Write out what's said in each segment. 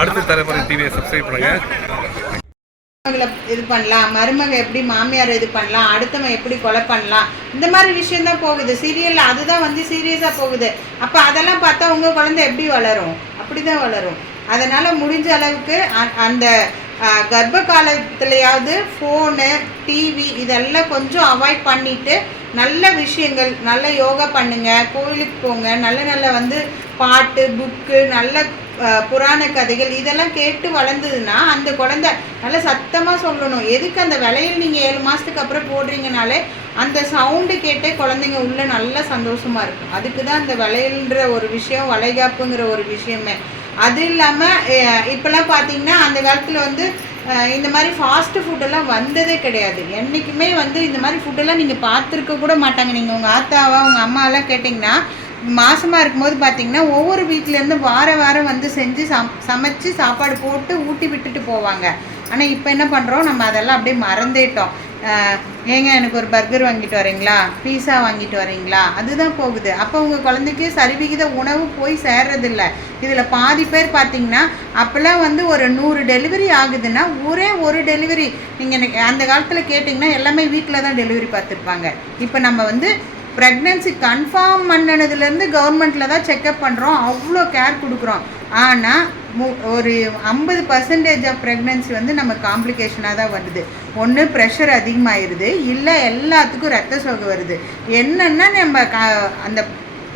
அடுத்த தலைமுறை டிவியை சப்ஸ்கிரைப் பண்ணுங்க. இது பண்ணலாம், மருமக எப்படி மாமியார் இது பண்ணலாம், அடுத்தவன் எப்படி கொலை பண்ணலாம், இந்த மாதிரி விஷயம்தான் போகுது சீரியல். அதுதான் வந்து சீரியஸாக போகுது. அப்போ அதெல்லாம் பார்த்தா உங்கள் குழந்தை எப்படி வளரும்? அப்படி தான் வளரும். அதனால் முடிஞ்ச அளவுக்கு அந்த கர்ப்ப காலத்துலையாவது ஃபோனு டிவி இதெல்லாம் கொஞ்சம் அவாய்ட் பண்ணிவிட்டு நல்ல விஷயங்கள், நல்ல யோகா பண்ணுங்கள், கோயிலுக்கு போங்க, நல்ல நல்ல வந்து பாட்டு புக்கு நல்ல புராண கதைகள் இதெல்லாம் கேட்டு வளர்ந்ததுன்னா அந்த குழந்தை நல்லா சத்தமாக சொல்லணும். எதுக்கு அந்த விலையில் நீங்கள் 7 மாதத்துக்கு அப்புறம் போடுறீங்கனாலே அந்த சவுண்டு கேட்டே குழந்தைங்க உள்ள நல்லா சந்தோஷமாக இருக்கும். அதுக்கு தான் அந்த விலையில்ன்ற ஒரு விஷயம், வளைகாப்புங்கிற ஒரு விஷயமே. அது இல்லாமல் இப்போல்லாம் பார்த்தீங்கன்னா அந்த காலத்தில் வந்து இந்த மாதிரி ஃபாஸ்ட்டு ஃபுட்டெல்லாம் வந்ததே கிடையாது. என்றைக்குமே வந்து இந்த மாதிரி ஃபுட்டெல்லாம் நீங்கள் பார்த்துருக்க கூட மாட்டாங்க. நீங்கள் உங்கள் ஆத்தாவா உங்கள் அம்மாவெல்லாம் கேட்டிங்கன்னா மாதமாக இருக்கும்போது பார்த்தீங்கன்னா ஒவ்வொரு வீட்டிலேருந்து வாரம் வந்து செஞ்சு சமைச்சு சாப்பாடு போட்டு ஊட்டி விட்டுட்டு போவாங்க. ஆனால் இப்போ என்ன பண்ணுறோம், நம்ம அதெல்லாம் அப்படியே மறந்துட்டோம். ஏங்க எனக்கு ஒரு பர்கர் வாங்கிட்டு வரீங்களா, பீஸா வாங்கிட்டு வரீங்களா, அதுதான் போகுது. அப்போ உங்கள் குழந்தைக்கு சரிவிகித உணவு போய் சேர்றதில்ல. இதில் பாதி பேர் பார்த்தீங்கன்னா அப்போல்லாம் வந்து ஒரு 100 டெலிவரி ஆகுதுன்னா ஒரே ஒரு டெலிவரி நீங்கள் அந்த காலத்தில் கேட்டிங்கன்னா எல்லாமே வீட்டில் தான் டெலிவரி பார்த்துருப்பாங்க. இப்போ நம்ம வந்து ப்ரெக்னென்சி கன்ஃபார்ம் பண்ணினதுலேருந்து கவர்மெண்ட்டில் தான் செக்கப் பண்ணுறோம், அவ்வளோ கேர் கொடுக்குறோம். ஆனால் ஒரு 50% ஆஃப் ப்ரெக்னென்சி வந்து நம்ம காம்ப்ளிகேஷனாக தான் வருது. ஒன்று ப்ரெஷர் அதிகமாகிடுது, இல்லை எல்லாத்துக்கும் ரத்த சோகை வருது. என்னென்னா நம்ம அந்த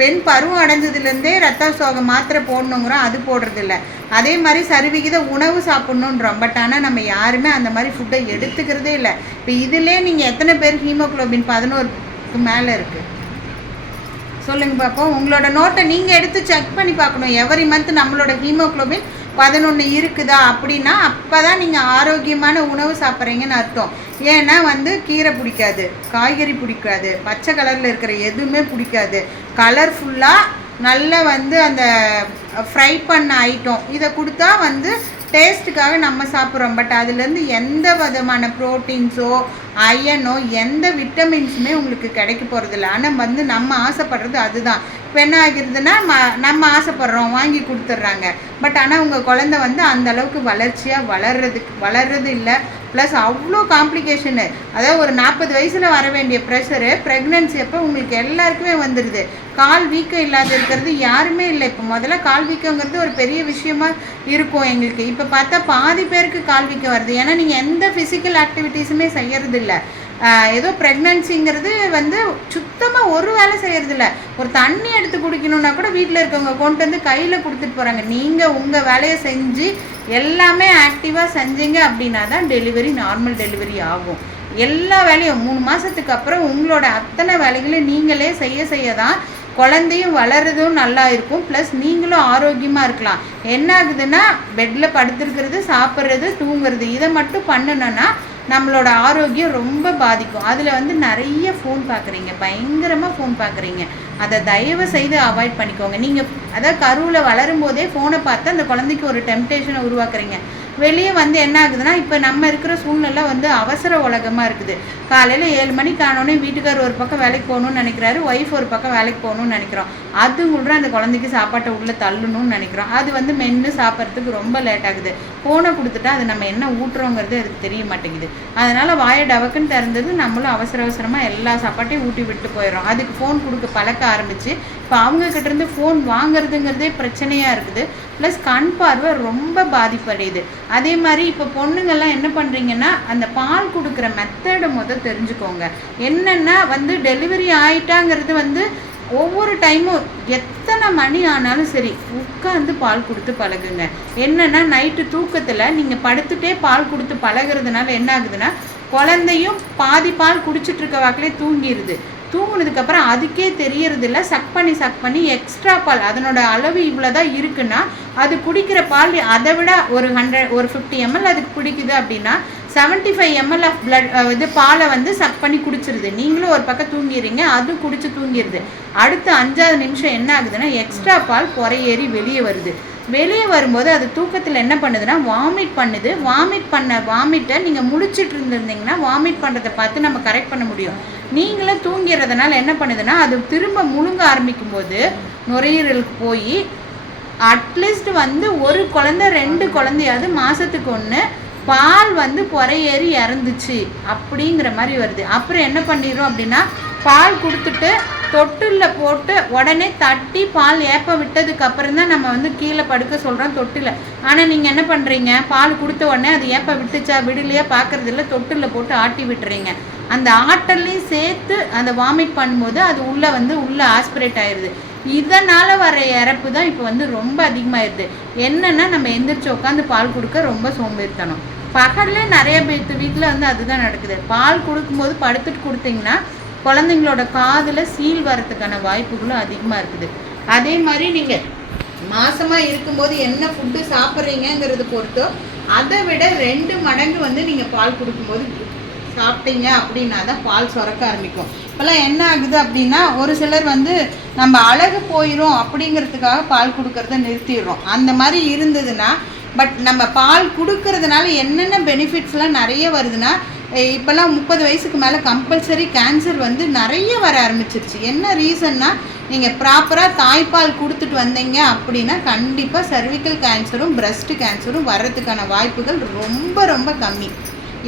பெண் பருவம் அடைஞ்சதுலேருந்தே ரத்த சோகை மாத்திரை போடணுங்கிறோம், அது போடுறதில்ல. அதே மாதிரி சரிவிகித உணவு சாப்பிட்ணுன்றோம். பட் ஆனால் நம்ம யாருமே அந்த மாதிரி ஃபுட்டை எடுத்துக்கிறதே இல்லை. இப்போ இதிலே நீங்கள் எத்தனை பேர் ஹீமோக்ளோபின் 11க்கு மேலே இருக்குது சொல்லுங்கள் பார்ப்போம். உங்களோட நோட்டை நீங்கள் எடுத்து செக் பண்ணி பார்க்கணும். எவரி மந்த் நம்மளோட ஹீமோக்ளோபின் 11 இருக்குதா அப்படின்னா அப்போ தான் நீங்கள் ஆரோக்கியமான உணவு சாப்பிட்றீங்கன்னு அர்த்தம். ஏன்னா வந்து கீரை பிடிக்காது, காய்கறி பிடிக்காது, பச்சை கலரில் இருக்கிற எதுவுமே பிடிக்காது, கலர்ஃபுல்லாக நல்ல வந்து அந்த ஃப்ரை பண்ண ஐட்டம் இதை கொடுத்தா வந்து டேஸ்ட்டுக்காக நம்ம சாப்பிட்றோம். பட் அதுலேருந்து எந்த விதமான ப்ரோட்டீன்ஸோ அயனோ எந்த விட்டமின்ஸுமே உங்களுக்கு கிடைக்க போகிறதில்ல. ஆனால் வந்து நம்ம ஆசைப்படுறது அதுதான். இப்போ என்ன ஆகிருதுன்னா நம்ம ஆசைப்படுறோம், வாங்கி கொடுத்துட்றாங்க. பட் ஆனால் உங்கள் குழந்தை வந்து அந்தளவுக்கு வளர்ச்சியாக வளர்றது இல்லை. ப்ளஸ் அவ்வளோ காம்ப்ளிகேஷனு. அதாவது ஒரு 40 வயசில் வர வேண்டிய ப்ரெஷரு ப்ரெக்னென்சி அப்போ உங்களுக்கு எல்லாருக்குமே வந்துடுது. கால் வீக்கம் இல்லாத இருக்கிறது யாருமே இல்லை. இப்போ முதல்ல கால் வீக்கங்கிறது ஒரு பெரிய விஷயமா இருக்கும் எங்களுக்கு. இப்போ பார்த்தா பாதி பேருக்கு கால் வீக்கம் வருது. ஏன்னா நீங்கள் எந்த ஃபிசிக்கல் ஆக்டிவிட்டீஸுமே செய்கிறது இல்லை. ஏதோ ப்ரெக்னென்சிங்கிறது வந்து சுத்தமாக ஒரு வேலை செய்கிறதில்ல. ஒரு தண்ணி எடுத்து குடிக்கணுன்னா கூட வீட்டில் இருக்கவங்க கொண்டு வந்து கையில் கொடுத்துட்டு போகிறாங்க. நீங்கள் உங்கள் வேலையை செஞ்சு எல்லாமே ஆக்டிவாக செஞ்சீங்க அப்படின்னா தான் டெலிவரி நார்மல் டெலிவரி ஆகும். எல்லா வேலையும் 3 மாதத்துக்கு அப்புறம் உங்களோட அத்தனை வேலைகளையும் நீங்களே செய்ய தான் குழந்தையும் வளர்றதும் நல்லா இருக்கும். ப்ளஸ் நீங்களும் ஆரோக்கியமாக இருக்கலாம். என்ன ஆகுதுன்னா பெட்டில் படுத்துருக்கிறது, சாப்பிட்றது, தூங்குறது இதை மட்டும் பண்ணணுன்னா நம்மளோட ஆரோக்கியம் ரொம்ப பாதிக்கும். அதில் வந்து நிறைய ஃபோன் பார்க்குறீங்க, பயங்கரமாக ஃபோன் பார்க்குறீங்க. அதை தயவு செய்து அவாய்ட் பண்ணிக்கோங்க. நீங்கள் அதாவது கருவில் வளரும் போதே ஃபோனை பார்த்து அந்த குழந்தைக்கு ஒரு டெம்டேஷனை உருவாக்குறீங்க. வெளியே வந்து என்ன ஆகுதுன்னா இப்போ நம்ம இருக்கிற சூழ்நிலை வந்து அவசர உலகமாக இருக்குது. காலையில் 7 மணிக்கு ஆனோடனே வீட்டுக்கார் ஒரு பக்கம் வேலைக்கு போகணும்னு நினைக்கிறாரு, ஒய்ஃப் ஒரு பக்கம் வேலைக்கு போகணும்னு நினைக்கிறோம். அது கூட அந்த குழந்தைக்கு சாப்பாட்டை உள்ளே தள்ளணும்னு நினைக்கிறோம். அது வந்து மென்று சாப்பிட்றதுக்கு ரொம்ப லேட் ஆகுது. ஃபோனை கொடுத்துட்டா அது நம்ம என்ன ஊட்டுறோங்கிறது அதுக்கு தெரிய மாட்டேங்குது. அதனால் வாயை டவக்குன்னு திறந்தது நம்மளும் அவசரமாக எல்லா சாப்பாட்டையும் ஊட்டி விட்டு போயிடும். அதுக்கு ஃபோன் கொடுக்க பழக்க ஆரம்பித்து இப்போ அவங்கக்கிட்டேருந்து ஃபோன் வாங்குறதுங்கிறதே பிரச்சனையாக இருக்குது. ப்ளஸ் கண் பார்வை ரொம்ப பாதிப்படையுது. அதே மாதிரி இப்போ பொண்ணுங்கள்லாம் என்ன பண்ணுறீங்கன்னா அந்த பால் கொடுக்குற மெத்தடை தெரிஞ்சுக்கோங்க. என்னென்னா வந்து டெலிவரி ஆகிட்டாங்கிறது வந்து ஒவ்வொரு டைமும் எத்தனை மணி ஆனாலும் சரி உட்காந்து பால் கொடுத்து பழகுங்க. என்னென்னா நைட்டு தூக்கத்தில் நீங்கள் படுத்துகிட்டே பால் கொடுத்து பழகிறதுனால என்ன ஆகுதுன்னா குழந்தையும் பாதி பால் குடிச்சிட்டு இருக்க வாக்கிலே தூங்கிடுது. தூங்குனதுக்கப்புறம் அதுக்கே தெரியறதில்ல. சக் பண்ணி எக்ஸ்ட்ரா பால் அதனோட அளவு இவ்வளோ தான் இருக்குன்னா அது குடிக்கிற பால் அதை விட ஒரு 50 ml அதுக்கு பிடிக்குது அப்படின்னா 75 ml ஆஃப் பிளட் இது பாலை வந்து சக் பண்ணி குடிச்சிருது. நீங்களும் ஒரு பக்கம் தூங்கிடுறீங்க, அதுவும் குடிச்சு தூங்கிடுது. அடுத்த 5வது நிமிஷம் என்ன ஆகுதுன்னா எக்ஸ்ட்ரா பால் பொறையேறி வெளியே வருது. வெளியே வரும்போது அது தூக்கத்தில் என்ன பண்ணுதுன்னா வாமிட் பண்ணுது. வாமிட்டை நீங்கள் முழிச்சிட்டு இருந்திருந்தீங்கன்னா வாமிட் பண்ணுறதை பார்த்து நம்ம கரெக்ட் பண்ண முடியும். நீங்களும் தூங்கிறதுனால என்ன பண்ணுதுன்னா அது திரும்ப முழுங்க ஆரம்பிக்கும் போது நுரையீரலுக்கு போய் அட்லீஸ்ட் வந்து ஒரு குழந்தை 2 குழந்தையாவது மாதத்துக்கு ஒன்று பால் வந்து பொறையேறி இறந்துச்சு அப்படிங்கிற மாதிரி வருது. அப்புறம் என்ன பண்ணிடுறோம் அப்படின்னா, பால் கொடுத்துட்டு தொட்டிலில் போட்டு உடனே தட்டி பால் ஏப்ப விட்டதுக்கு அப்புறம் தான் நம்ம வந்து கீழே படுக்க சொல்கிறோம் தொட்டில். ஆனால் நீங்கள் என்ன பண்ணுறீங்க, பால் கொடுத்த உடனே அது ஏப்ப விட்டுச்சா விடலையா பார்க்குறதில்ல, தொட்டிலில் போட்டு ஆட்டி விட்டுறீங்க. அந்த ஆட்டல்லையும் சேர்த்து அந்த வாமிட் பண்ணும்போது அது உள்ளே ஆஸ்பிரேட் ஆயிடுது. இதனால் வர இறப்பு தான் இப்போ வந்து ரொம்ப அதிகமாகிடுது. என்னென்னா நம்ம எந்திரிச்சு உட்காந்து பால் கொடுக்க ரொம்ப சோம்பேறித்தனம். பகலில் நிறைய பேர்த்து வீட்டில் வந்து அதுதான் நடக்குது. பால் கொடுக்கும்போது படுத்துட்டு கொடுத்தீங்கன்னா குழந்தைங்களோட காதில் சீல் வரத்துக்கான வாய்ப்புகளும் அதிகமாக இருக்குது. அதே மாதிரி நீங்கள் மாசமாக இருக்கும்போது என்ன ஃபுட்டு சாப்பிட்றீங்கிறது பொறுத்தோ அதை விட 2 மடங்கு வந்து நீங்கள் பால் கொடுக்கும்போது சாப்பிட்டீங்க அப்படின்னா தான் பால் சுரக்க ஆரம்பிக்கும். இப்போல்லாம் என்ன ஆகுது அப்படின்னா, ஒரு சிலர் வந்து நம்ம அழகு போயிடும் அப்படிங்கிறதுக்காக பால் கொடுக்கறத நிறுத்திடுறோம். அந்த மாதிரி இருந்ததுன்னா, பட் நம்ம பால் கொடுக்கறதுனால என்னென்ன பெனிஃபிட்ஸ்லாம் நிறைய வருதுன்னா, இப்போல்லாம் 30 வயசுக்கு மேலே கம்பல்சரி கேன்சர் வந்து நிறைய வர ஆரம்பிச்சிருச்சு. என்ன ரீசன்னா, நீங்கள் ப்ராப்பராக தாய்ப்பால் கொடுத்துட்டு வந்தீங்க அப்படின்னா கண்டிப்பாக சர்விக்கல் கேன்சரும் பிரஸ்ட் கேன்சரும் வர்றதுக்கான வாய்ப்புகள் ரொம்ப ரொம்ப கம்மி.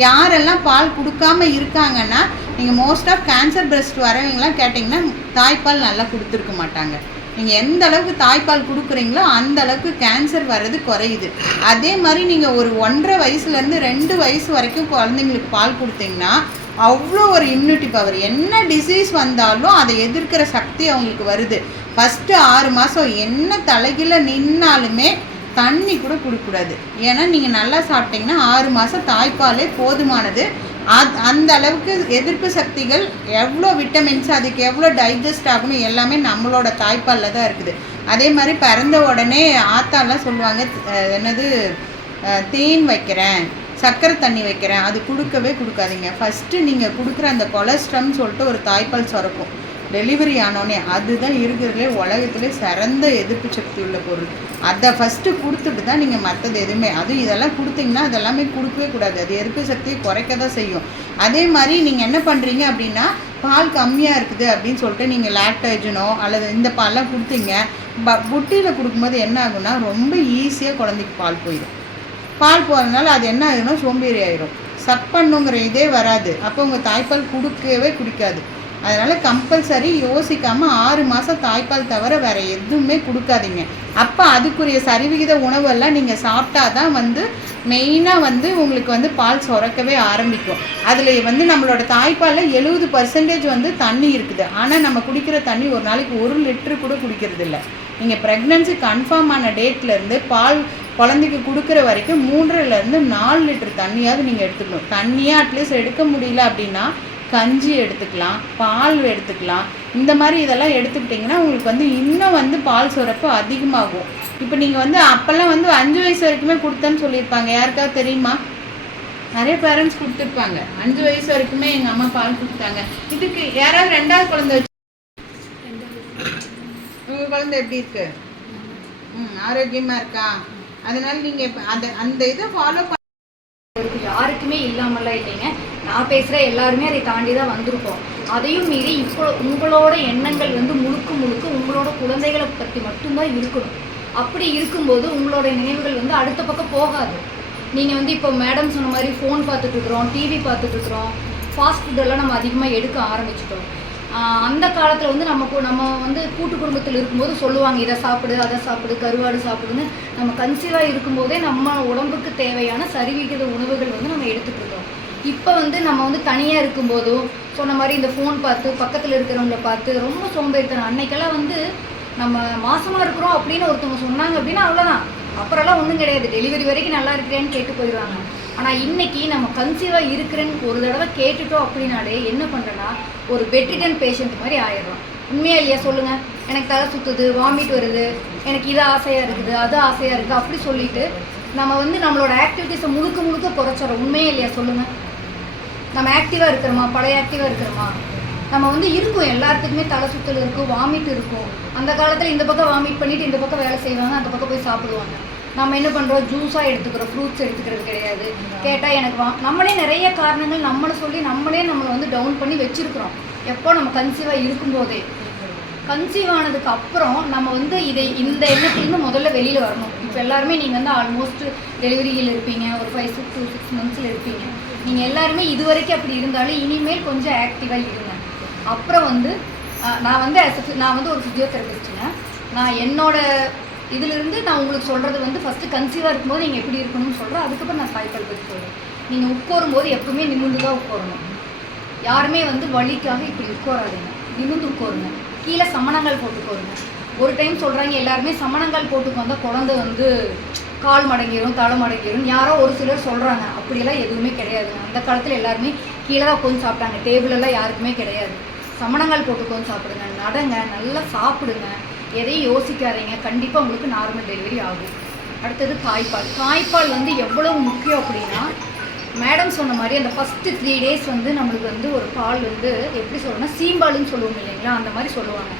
யாரெல்லாம் பால் கொடுக்காம இருக்காங்கன்னா, நீங்கள் மோஸ்ட் ஆஃப் கேன்சர் பிரஸ்ட் வரவங்களாம் கேட்டிங்கன்னா தாய்ப்பால் நல்லா கொடுத்துருக்க மாட்டாங்க. நீங்கள் எந்த அளவுக்கு தாய்ப்பால் கொடுக்குறீங்களோ அந்த அளவுக்கு கேன்சர் வர்றது குறையுது. அதே மாதிரி நீங்கள் ஒரு 1.5 வயசுலேருந்து 2 வயசு வரைக்கும் குழந்தைங்களுக்கு பால் கொடுத்தீங்கன்னா அவ்வளோ ஒரு இம்யூனிட்டி பவர், என்ன டிசீஸ் வந்தாலும் அதை எதிர்க்கிற சக்தி அவங்களுக்கு வருது. ஃபஸ்ட்டு 6 மாதம் என்ன தலைகீழ நின்னாலுமே தண்ணி கூட கொடுக்கக்கூடாது. ஏன்னா நீங்கள் நல்லா சாப்பிட்டீங்கன்னா 6 மாதம் தாய்ப்பாலே போதுமானது. அந்த அளவுக்கு எதிர்ப்பு சக்திகள், எவ்வளோ விட்டமின்ஸ், அதுக்கு எவ்வளோ டைஜஸ்ட் ஆகணும் எல்லாமே நம்மளோட தாய்ப்பாலில் தான் இருக்குது. அதே மாதிரி பிறந்த உடனே ஆத்தாலாம் சொல்லுவாங்க, என்னது தேன் வைக்கிறேன், சர்க்கரை தண்ணி வைக்கிறேன், அது கொடுக்கவே கொடுக்காதீங்க. ஃபஸ்ட்டு நீங்கள் கொடுக்குற அந்த கொலஸ்ட்ரம்னு சொல்லிட்டு ஒரு தாய்ப்பால் சுரக்கும் டெலிவரி ஆனோடனே, அதுதான் இருக்கிறதுலே உலகத்திலே சிறந்த எதிர்ப்பு சக்தி உள்ள பொருள். அதை ஃபஸ்ட்டு கொடுத்துட்டு தான் நீங்கள் மற்றது எதுவுமே, அதுவும் இதெல்லாம் கொடுத்தீங்கன்னா அதெல்லாமே கொடுக்கவே கூடாது. அது எதிர்ப்பு சக்தியை குறைக்க தான் செய்யும். அதே மாதிரி நீங்கள் என்ன பண்ணுறீங்க அப்படின்னா, பால் கம்மியாக இருக்குது அப்படின்னு சொல்லிட்டு நீங்கள் லாக்டோஜனோ அல்லது இந்த பால்லாம் கொடுத்தீங்க, புட்டியில் கொடுக்கும்போது என்ன ஆகுன்னா ரொம்ப ஈஸியாக குழந்தைக்கு பால் போயிடும். பால் போகிறதுனால அது என்ன ஆகுதுன்னா சோம்பேறி ஆயிரும், சக் பண்ணுங்கிற இதே வராது. அப்போ உங்கள் தாய்ப்பால் குடிக்கவே குடிக்காது. அதனால் கம்பல்சரி யோசிக்காமல் 6 மாதம் தாய்ப்பால் தவிர வேறு எதுவுமே கொடுக்காதீங்க. அப்போ அதுக்குரிய சரிவிகித உணவெல்லாம் நீங்கள் சாப்பிட்டா தான் வந்து மெயினாக வந்து உங்களுக்கு வந்து பால் சுரக்கவே ஆரம்பிக்கும். அதில் வந்து நம்மளோட தாய்ப்பாலில் 70% வந்து தண்ணி இருக்குது. ஆனால் நம்ம குடிக்கிற தண்ணி ஒரு நாளைக்கு 1 லிட்டரு கூட குடிக்கிறது இல்லை. நீங்கள் ப்ரெக்னன்சி கன்ஃபார்ம் ஆன டேட்லேருந்து பால் குழந்தைக்கு கொடுக்குற வரைக்கும் 3லேருந்து 4 லிட்டர் தண்ணியாவது நீங்கள் எடுத்துக்கணும். தண்ணியாக அட்லீஸ்ட் எடுக்க முடியல அப்படின்னா கஞ்சி எடுத்துக்கலாம், பால் எடுத்துக்கலாம். இந்த மாதிரி இதெல்லாம் எடுத்துக்கிட்டிங்கன்னா உங்களுக்கு வந்து இன்னும் வந்து பால் சுரப்பு அதிகமாகும். இப்போ நீங்கள் வந்து அப்போல்லாம் வந்து 5 வயசு வரைக்குமே கொடுத்தேன்னு சொல்லியிருப்பாங்க. யாருக்காவது தெரியுமா? நிறைய பேரண்ட்ஸ் கொடுத்துருப்பாங்க, 5 வயசு வரைக்குமே எங்கள் அம்மா பால் கொடுத்தாங்க. இதுக்கு யாராவது 2வது குழந்தை வச்சு, உங்கள் குழந்தை எப்படி இருக்கு? ஆரோக்கியமாக இருக்கா? அதனால நீங்கள் அந்த இதை ஃபாலோ பண்ண யாருக்குமே இல்லாமலாம் இல்லைங்க. நான் பேசுகிற எல்லாருமே அதை தாண்டி தான் வந்திருக்கோம். அதையும் மீறி இப்போ உங்களோட எண்ணங்கள் வந்து முழுக்க உங்களோட குழந்தைகளை பற்றி மட்டும்தான் இருக்கணும். அப்படி இருக்கும்போது உங்களோட நினைவுகள் வந்து அடுத்த பக்கம் போகாது. நீங்கள் வந்து இப்போ மேடம் சொன்ன மாதிரி ஃபோன் பார்த்துட்ருக்குறோம், டிவி பார்த்துட்ருக்குறோம், ஃபாஸ்ட் ஃபுட்டெல்லாம் நம்ம அதிகமாக எடுக்க ஆரம்பிச்சிட்டோம். அந்த காலத்தில் வந்து நம்ம வந்து கூட்டு குடும்பத்தில் இருக்கும்போது சொல்லுவாங்க, இதை சாப்பிடு, அதை சாப்பிடு, கருவாடு சாப்பிடுன்னு. நம்ம கன்சீவாக இருக்கும்போதே நம்ம உடம்புக்கு தேவையான சரிவிகித உணவுகள் வந்து நம்ம எடுத்துகிட்ருக்கோம். இப்போ வந்து நம்ம வந்து தனியாக இருக்கும்போதும் சொன்ன மாதிரி இந்த ஃபோன் பார்த்து பக்கத்தில் இருக்கிறவங்கள பார்த்து ரொம்ப சோம்பேறித்தனம். அன்னைக்கெல்லாம் வந்து நம்ம மாசமாக இருக்கிறோம் அப்படின்னு ஒருத்தவங்க சொன்னாங்க அப்படின்னா அவ்வளோதான், அப்புறம்லாம் ஒன்றும் கிடையாது. டெலிவரி வரைக்கும் நல்லா இருக்கிறேன்னு கேட்டு போயிடுவாங்க. ஆனால் இன்றைக்கி நம்ம கன்சீவாக இருக்கிறேன்னு ஒரு தடவை கேட்டுட்டோம் அப்படின்னாலே என்ன பண்ணுறேன்னா ஒரு பெட்ரிடன் பேஷண்ட் மாதிரி ஆயிடுறோம். உண்மையாக இல்லையா சொல்லுங்கள்? எனக்கு தலை சுற்றுது, வாமிட் வருது, எனக்கு இது ஆசையாக இருக்குது, அது ஆசையாக இருக்குது அப்படி சொல்லிட்டு நம்ம வந்து நம்மளோட ஆக்டிவிட்டீஸை முழுக்க குறைச்சிடறோம். உண்மையாக இல்லையா சொல்லுங்கள்? நம்ம ஆக்டிவாக இருக்கிறோமா? பழைய ஆக்டிவாக இருக்கிறோமா? நம்ம வந்து இருக்கும், எல்லாத்துக்குமே தலை சுற்றல் இருக்கும், வாமிட் இருக்கும். அந்த காலத்தில் இந்த பக்கம் வாமிட் பண்ணிவிட்டு இந்த பக்கம் வேலை செய்வாங்க, அந்த பக்கம் போய் சாப்பிடுவாங்க. நம்ம என்ன பண்ணுறோம்? ஜூஸாக எடுத்துக்கிறோம், ஃப்ரூட்ஸ் எடுத்துக்கிறது கிடையாது. கேட்டால் எனக்கு நம்மளே நிறைய காரணங்கள் நம்மளை சொல்லி நம்மளை வந்து டவுன் பண்ணி வச்சுருக்குறோம். எப்போ நம்ம கன்சீவாக இருக்கும்போதே கன்சீவ் ஆனதுக்கு அப்புறம் நம்ம வந்து இந்த எண்ணத்துலேருந்து முதல்ல வெளியில் வரணும். இப்போ எல்லாருமே நீங்கள் வந்து ஆல்மோஸ்ட் டெலிவரியில் இருப்பீங்க, ஒரு 5 to 6 months இருப்பீங்க. நீங்கள் எல்லாருமே இது வரைக்கும் அப்படி இருந்தாலும் இனிமேல் கொஞ்சம் ஆக்டிவாக இருங்க. அப்புறம் வந்து நான் வந்து ஒரு ஃபிசியோதெரபிஸ்ட்டுங்க. நான் என்னோட இதிலிருந்து நான் உங்களுக்கு சொல்கிறது வந்து ஃபஸ்ட்டு கன்சீவாக இருக்கும்போது நீங்கள் எப்படி இருக்கணும்னு சொல்கிறேன். அதுக்கப்புறம் நான் தாய்ப்பால் பற்றி சொல்கிறேன். நீங்கள் உட்காரும்போது எப்பவுமே நிமிர்ந்து தான் உட்காரணும். யாருமே வந்து வலிக்காக இப்படி உட்காராதீங்க, நிமிர்ந்து உட்காருங்க. கீழே சமணங்கால் போட்டுக்கோருங்க. ஒரு டைம் சொல்கிறாங்க எல்லாருமே சமணங்கால் போட்டுக்கு வந்தால் குழந்தை வந்து கால் மடங்கிடும், தலை மடங்கிடும், யாரோ ஒரு சிலர் சொல்கிறாங்க. அப்படியெல்லாம் எதுவுமே கிடையாதுங்க. அந்த காலத்தில் எல்லாருமே கீழே தான் உட்காந்து சாப்பிட்டாங்க, டேபிளெல்லாம் யாருக்குமே கிடையாது. சமணங்கால் போட்டுக்கோன்னு சாப்பிடுங்க, நடங்க, நல்லா சாப்பிடுங்க, எதையும் யோசிக்காதீங்க. கண்டிப்பாக உங்களுக்கு நார்மல் டெலிவரி ஆகும். அடுத்தது தாய்ப்பால் வந்து எவ்வளவு முக்கியம் அப்படின்னா, மேடம் சொன்ன மாதிரி அந்த ஃபஸ்ட்டு 3 days வந்து நம்மளுக்கு வந்து ஒரு பால் வந்து எப்படி சொல்லணும்னா சீம்பாலுன்னு சொல்லுவோம் இல்லைங்களா, அந்த மாதிரி சொல்லுவாங்க.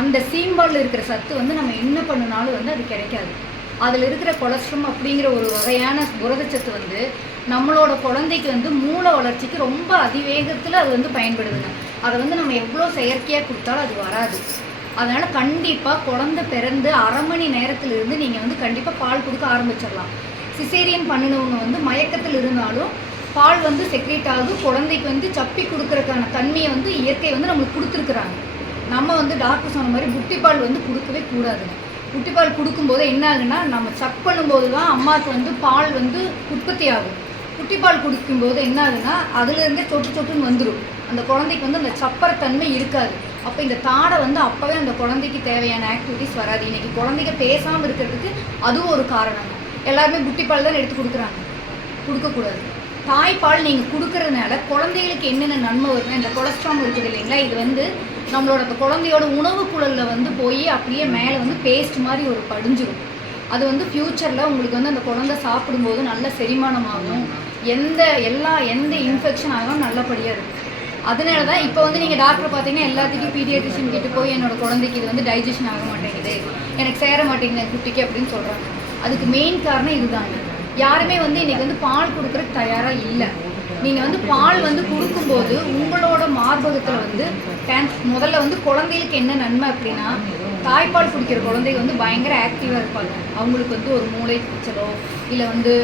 அந்த சீம்பாலில் இருக்கிற சத்து வந்து நம்ம என்ன பண்ணினாலும் வந்து அது கிடைக்காது. அதில் இருக்கிற கொலஸ்ட்ரம் அப்படிங்கிற ஒரு வகையான புரதச்சத்து வந்து நம்மளோட குழந்தைக்கு வந்து மூளை வளர்ச்சிக்கு ரொம்ப அதிவேகத்தில் அது வந்து பயன்படுதுங்க. அதை வந்து நம்ம எவ்வளோ செயற்கையாக கொடுத்தாலும் அது வராது. அதனால் கண்டிப்பாக குழந்தை பிறந்து 1/2 மணி நேரத்திலிருந்து நீங்கள் வந்து கண்டிப்பாக பால் கொடுக்க ஆரம்பிச்சிடலாம். சிசேரியன் பண்ணினவங்க வந்து மயக்கத்தில் இருந்தாலும் பால் வந்து செக்ரேட் ஆகும். குழந்தைக்கு வந்து சப்பி கொடுக்கறதுக்கான தன்மையை வந்து இயற்கை வந்து நம்மளுக்கு கொடுத்துருக்குறாங்க. நம்ம வந்து டாக்டர் சொன்ன மாதிரி புட்டிப்பால் வந்து கொடுக்கவே கூடாதுங்க. புட்டிப்பால் கொடுக்கும்போது என்ன ஆகுன்னா, நம்ம சக் பண்ணும்போது தான் அம்மாவுக்கு வந்து பால் வந்து உற்பத்தி ஆகும். புட்டிப்பால் குடிக்கும்போது என்ன ஆகுதுன்னா அதுலேருந்தே சொட்டுன்னு வந்துடும். அந்த குழந்தைக்கு வந்து அந்த சப்பரத்தன்மை இருக்காது. அப்போ இந்த தாடை வந்து அப்போவே அந்த குழந்தைக்கு தேவையான ஆக்டிவிட்டிஸ் வராது. இன்றைக்கி குழந்தைங்க பேசாமல் இருக்கிறதுக்கு அதுவும் ஒரு காரணம். எல்லாருமே புட்டிப்பால் தான் எடுத்து கொடுக்குறாங்க. கொடுக்கக்கூடாது. தாய்ப்பால் நீங்கள் கொடுக்கறதுனால குழந்தைகளுக்கு என்னென்ன நன்மை வருதுன்னா, இந்த கொலஸ்ட்ரால் இருக்குது இல்லைங்களா, இது வந்து நம்மளோட அந்த குழந்தையோட உணவு குழலில் வந்து போய் அப்படியே மேலே வந்து பேஸ்ட் மாதிரி ஒரு படிஞ்சிடும். அது வந்து ஃப்யூச்சரில் உங்களுக்கு வந்து அந்த குழந்தை சாப்பிடும்போது நல்ல செரிமானமாகும். எந்த இன்ஃபெக்ஷன் ஆகும் நல்லபடியாக இருக்கும். அதனால தான் இப்போ வந்து நீங்கள் டாக்டரை பார்த்தீங்கன்னா எல்லாத்துக்கும் பீடியாட்ரிஷியன் கிட்ட போய் என்னோட குழந்தைக்கு இது வந்து டைஜஷன் ஆக மாட்டேங்குது, எனக்கு சேர மாட்டேங்குது குட்டிக்கு அப்படின்னு சொல்கிறாங்க. அதுக்கு மெயின் காரணம் இதுதாங்க. யாருமே வந்து இன்றைக்கி வந்து பால் கொடுக்குறதுக்கு தயாராக இல்லை. நீங்கள் வந்து பால் வந்து கொடுக்கும்போது உங்களோட மார்பகத்தில் வந்து முதல்ல வந்து குழந்தைகளுக்கு என்ன நன்மை அப்படின்னா, தாய்ப்பால் குடிக்கிற குழந்தைங்க வந்து பயங்கர ஆக்டிவாக இருப்பாங்க. அவங்களுக்கு வந்து ஒரு மூளை பிரச்சனோ இல்லை வந்து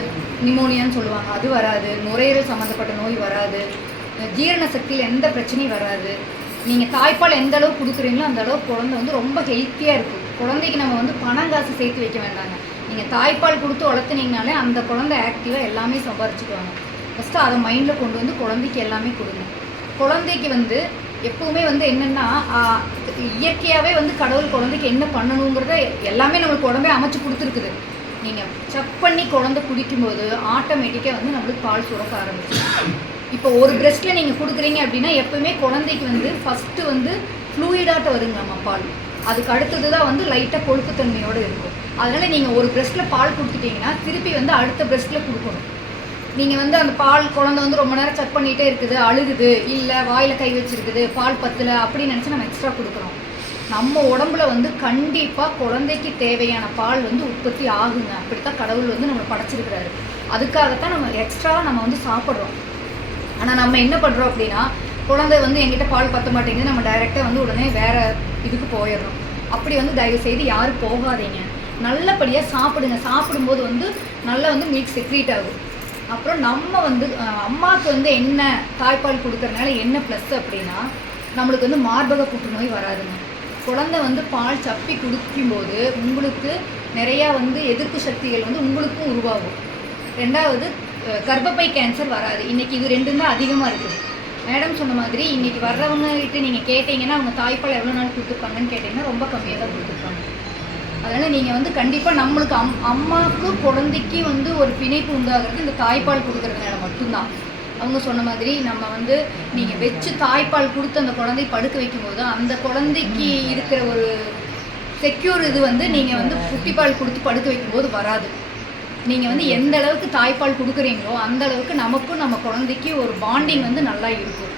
நிமோனியான்னு சொல்லுவாங்க, அது வராது. நுரையீரல் சம்மந்தப்பட்ட நோய் வராது. ஜீரண சக்தியில் எந்த பிரச்சனையும் வராது. நீங்கள் தாய்ப்பால் எந்த அளவு கொடுக்குறீங்களோ அந்த அளவு குழந்தை வந்து ரொம்ப ஹெல்த்தியாக இருக்கும். குழந்தைக்கு நம்ம வந்து பணம் காசு சேர்த்து வைக்க வேண்டாங்க. நீங்கள் தாய்ப்பால் கொடுத்து வளர்த்துனீங்கனாலே அந்த குழந்தை ஆக்டிவாக எல்லாமே சம்பாரிச்சுக்குவாங்க. ஃபஸ்ட்டு அதை மைண்டில் கொண்டு வந்து குழந்தைக்கு எல்லாமே கொடுங்க. குழந்தைக்கு வந்து எப்போவுமே வந்து என்னென்னா, இயற்கையாகவே வந்து கடவுள் குழந்தைக்கு என்ன பண்ணணுங்கிறத எல்லாமே நம்மளுக்கு உடம்பே அமைச்சு கொடுத்துருக்குது. நீங்கள் செக் பண்ணி குழந்தை குடிக்கும்போது ஆட்டோமேட்டிக்காக வந்து நம்மளுக்கு பால் சுரக்க ஆரம்பிச்சிடும். இப்போ ஒரு பிரெஸ்ட்டில் நீங்கள் கொடுக்குறீங்க அப்படின்னா எப்போவுமே குழந்தைக்கு வந்து ஃபஸ்ட்டு வந்து ஃப்ளூயிடாட்ட வருங்கம்மா பால். அதுக்கு அடுத்தது தான் வந்து லைட்டாக கொழுப்புத்தன்மையோடு இருக்கும். அதனால் நீங்கள் ஒரு பிரெஸ்ட்டில் பால் கொடுத்துட்டிங்கன்னா திருப்பி வந்து அடுத்த பிரெஸ்ட்டில் கொடுக்கணும். நீங்கள் வந்து அந்த பால் குழந்தை வந்து ரொம்ப நேரம் செக் பண்ணிகிட்டே இருக்குது, அழுகுது, இல்லை வாயில் கை வச்சுருக்குது, பால் பத்தலை அப்படின்னு நினச்சி நம்ம எக்ஸ்ட்ரா கொடுக்குறோம். நம்ம உடம்புல வந்து கண்டிப்பாக குழந்தைக்கு தேவையான பால் வந்து உற்பத்தி ஆகுங்க. அப்படித்தான் கடவுள் வந்து நம்மளை படைச்சிருக்கிறாரு. அதுக்காகத்தான் நம்ம எக்ஸ்ட்ராவாக நம்ம வந்து சாப்பிட்றோம். ஆனால் நம்ம என்ன பண்ணுறோம் அப்படின்னா, குழந்தை வந்து எங்கிட்ட பால் பற்ற மாட்டேங்குது, நம்ம டைரெக்டாக வந்து உடனே வேறு இதுக்கு போயிடுறோம். அப்படி வந்து தயவுசெய்து யாரும் போகாதீங்க. நல்லபடியாக சாப்பிடுங்க. சாப்பிடும்போது வந்து நல்லா வந்து மில்க் செக்ரீட் ஆகும். அப்புறம் நம்ம வந்து அம்மாவுக்கு வந்து என்ன தாய்ப்பால் கொடுக்கறதுனால என்ன ப்ளஸ் அப்படின்னா, நம்மளுக்கு வந்து மார்பக புற்றுநோய் வராதுங்க. குழந்தை வந்து பால் சப்பி குடிக்கும்போது உங்களுக்கு நிறையா வந்து எதிர்ப்பு சக்திகள் வந்து உங்களுக்கும் உருவாகும். ரெண்டாவது கர்ப்பப்பை கேன்சர் வராது. இன்றைக்கி இது 2 தான் அதிகமாக இருக்குது. மேடம் சொன்ன மாதிரி இன்றைக்கி வர்றவங்ககிட்ட நீங்கள் கேட்டிங்கன்னா அவங்க தாய்ப்பால் எவ்வளோ நாள் கொடுத்துருப்பாங்கன்னு கேட்டிங்கன்னா ரொம்ப கம்மியாக தான் கொடுத்துருப்பாங்க. அதனால் நீங்கள் வந்து கண்டிப்பாக நம்மளுக்கு அம்மாவுக்கு குழந்தைக்கு வந்து ஒரு பிணைப்பு உண்டாகிறது இந்த தாய்ப்பால் கொடுக்கறதுனால மட்டும்தான். அவங்க சொன்ன மாதிரி நம்ம வந்து நீங்கள் வச்சு தாய்ப்பால் கொடுத்து அந்த குழந்தை படுக்க வைக்கும்போது அந்த குழந்தைக்கு இருக்கிற ஒரு செக்யூர் இது வந்து நீங்கள் வந்து புட்டிப்பால் கொடுத்து படுக்க வைக்கும்போது வராது. நீங்கள் வந்து எந்த அளவுக்கு தாய்ப்பால் கொடுக்குறீங்களோ அந்த அளவுக்கு நமக்கும் நம்ம குழந்தைக்கு ஒரு பாண்டிங் வந்து நல்லா இருக்கும்.